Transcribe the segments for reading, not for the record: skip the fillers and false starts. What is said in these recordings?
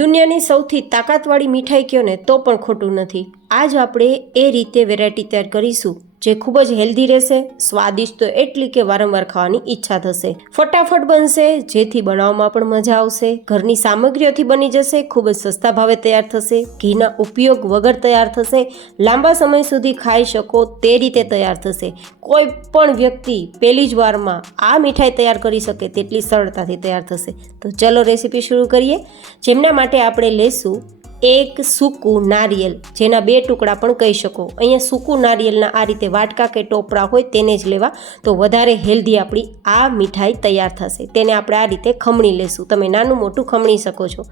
દુનિયાની સૌથી તાકાતવાળી મીઠાઈ કહો ને તો પણ ખોટું નથી. આજ આપણે એ રીતે વેરાયટી તૈયાર કરીશું જે ખૂબ જ હેલ્ધી રહેશે, સ્વાદિષ્ટ તો એટલી કે વારંવાર ખાવાની ઈચ્છા થશે. ફટાફટ બનશે, જેથી બનાવવામાં પણ મજા આવશે. ઘરની સામગ્રીઓથી બની જશે, ખૂબ જ સસ્તા ભાવે તૈયાર થશે. ઘીના ઉપયોગ વગર તૈયાર થશે. લાંબા સમય સુધી ખાઈ શકો તે રીતે તૈયાર થશે. કોઈ પણ વ્યક્તિ પહેલી જ વારમાં આ મીઠાઈ તૈયાર કરી શકે તેટલી સરળતાથી તૈયાર થશે. તો ચલો રેસીપી શરૂ કરીએ. જેમના માટે આપણે લેશું એક સૂકું નારિયેલ, જેના 2 ટુકડા પણ કહી શકો. અહીંયા સૂકું નારિયેલના આ રીતે વાટકા કે ટોપરા હોય તેને જ લેવા, તો વધારે હેલ્ધી આપણી આ મીઠાઈ તૈયાર થશે. તેને આપણે આ રીતે ખમણી લેશું. તમે નાનું મોટું ખમણી શકો છો.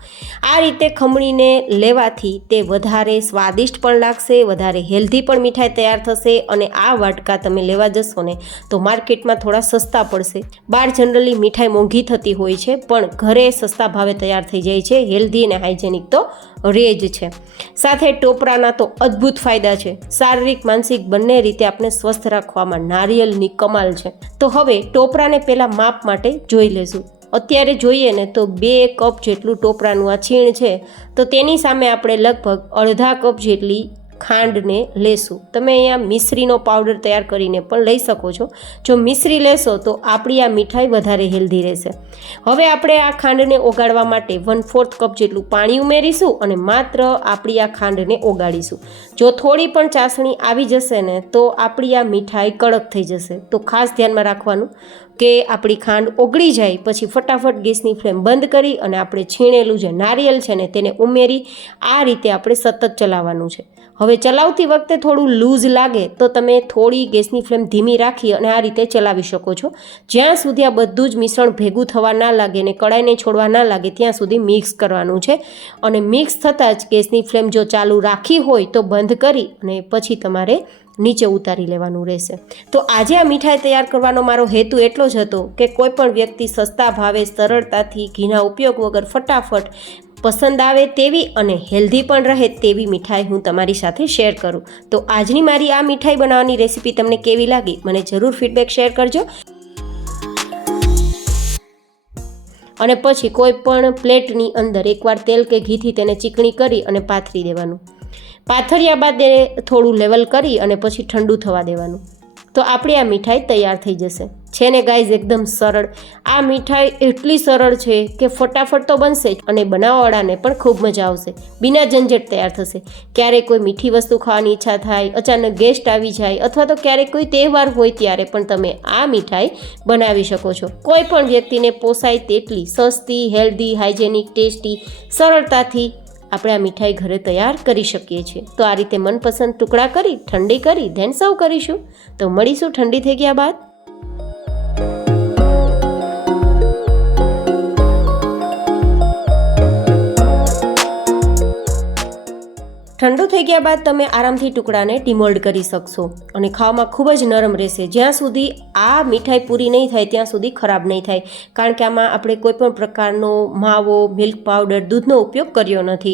આ રીતે ખમણીને લેવાથી તે વધારે સ્વાદિષ્ટ પણ લાગશે, વધારે હેલ્ધી પણ મીઠાઈ તૈયાર થશે. અને આ વાટકા તમે લેવા જશો ને તો માર્કેટમાં થોડા સસ્તા પડશે. બહાર જનરલી મીઠાઈ મોંઘી થતી હોય છે, પણ ઘરે સસ્તા ભાવે તૈયાર થઈ જાય છે. હેલ્ધી અને હાઇજેનિક તો રેજ છે. સાથે ટોપરાના તો અદ્ભુત ફાયદા છે. શારીરિક માનસિક બંને રીતે આપણે સ્વસ્થ રાખવામાં નારિયેળની કમાલ છે. તો હવે ટોપરાને પહેલાં માપ માટે જોઈ લેશું. અત્યારે જોઈએ ને તો 2 કપ જેટલું ટોપરાનું આ છીણ છે, તો તેની સામે આપણે લગભગ અડધા કપ જેટલી ખાંડને લેશું. તમે અહીંયા મિશ્રીનો પાવડર તૈયાર કરીને પણ લઈ શકો છો. જો મિશ્રી લેશો તો આપણી આ મીઠાઈ વધારે હેલ્ધી રહેશે. હવે આપણે આ ખાંડને ઓગાળવા માટે 1/4 કપ જેટલું પાણી ઉમેરીશું અને માત્ર આપણી આ ખાંડને ઓગાળીશું. જો થોડી પણ ચાસણી આવી જશે ને તો આપણી આ મીઠાઈ કડક થઈ જશે. તો ખાસ ધ્યાનમાં રાખવાનું કે આપણી ખાંડ ઓગળી જાય પછી ફટાફટ ગેસની ફ્લેમ બંધ કરી અને આપણે છીણેલું જે નારિયેળ છે ને તેને ઉમેરી આ રીતે આપણે સતત ચલાવવાનું છે. હવે ચલાવતી વખતે થોડું લૂઝ લાગે તો તમે થોડી ગેસની ફ્લેમ ધીમી રાખી અને આ રીતે ચલાવી શકો છો. જ્યાં સુધી આ બધું જ મિશ્રણ ભેગું થવા ના લાગે ને કડાઈને છોડવા ના લાગે ત્યાં સુધી મિક્સ કરવાનું છે. અને મિક્સ થતાં જ ગેસની ફ્લેમ જો ચાલુ રાખી હોય તો બંધ કરી અને પછી તમારે નીચે ઉતારી લેવાનું રહેશે. તો આજે આ મીઠાઈ તૈયાર કરવાનો મારો હેતુ એટલો જ હતો કે કોઈ પણ વ્યક્તિ સસ્તા ભાવે સરળતાથી ઘીના ઉપયોગ વગર ફટાફટ પસંદ આવે તેવી અને હેલ્ધી પણ રહે તેવી મીઠાઈ હું તમારી સાથે શેર કરું. તો આજની મારી આ મીઠાઈ બનાવવાની રેસીપી તમને કેવી લાગી મને જરૂર ફીડબેક શેર કરજો. અને પછી કોઈ પણ પ્લેટની અંદર એકવાર તેલ કે ઘીથી તેને ચીકણી કરી અને પાથરી દેવાનું. પાથર્યા બાદ થોડું લેવલ કરી અને પછી ઠંડુ થવા દેવાનું. તો આપણી આ મીઠાઈ તૈયાર થઈ જશે. છે ને ગાઈઝ એકદમ સરળ. આ મીઠાઈ એટલી સરળ છે કે ફટાફટ તો બનશે જ અને બનાવવાવાળાને પણ ખૂબ મજા આવશે. બિના ઝંઝટ તૈયાર થશે. ક્યારેક કોઈ મીઠી વસ્તુ ખાવાની ઈચ્છા થાય, અચાનક ગેસ્ટ આવી જાય અથવા તો ક્યારેક કોઈ તહેવાર હોય ત્યારે પણ તમે આ મીઠાઈ બનાવી શકો છો. કોઈ પણ વ્યક્તિને પોસાય તેટલી સસ્તી, હેલ્ધી, હાઇજેનિક, ટેસ્ટી સરળતાથી આપણે આ મીઠાઈ ઘરે તૈયાર કરી શકીએ છીએ. તો આ રીતે મનપસંદ ટુકડા કરી ઠંડી કરી ધેન સર્વ કરીશું. તો મળીશું ઠંડી થઈ ગયા બાદ. ઠંડુ થઈ ગયા બાદ તમે આરામથી ટુકડાને ડિમોલ્ડ કરી શકશો અને ખાવામાં ખૂબ જ નરમ રહેશે. જ્યાં સુધી આ મીઠાઈ પૂરી નહીં થાય ત્યાં સુધી ખરાબ નહીં થાય, કારણ કે આમાં આપણે કોઈ પણ પ્રકારનો માવો, મિલ્ક પાવડર, દૂધનો ઉપયોગ કર્યો નથી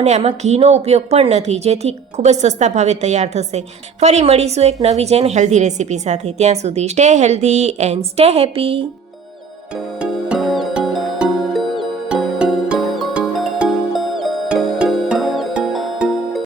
અને આમાં ઘીનો ઉપયોગ પણ નથી, જેથી ખૂબ જ સસ્તા ભાવે તૈયાર થશે. ફરી મળીશું એક નવી જૈન હેલ્ધી રેસીપી સાથે. ત્યાં સુધી stay healthy and stay happy.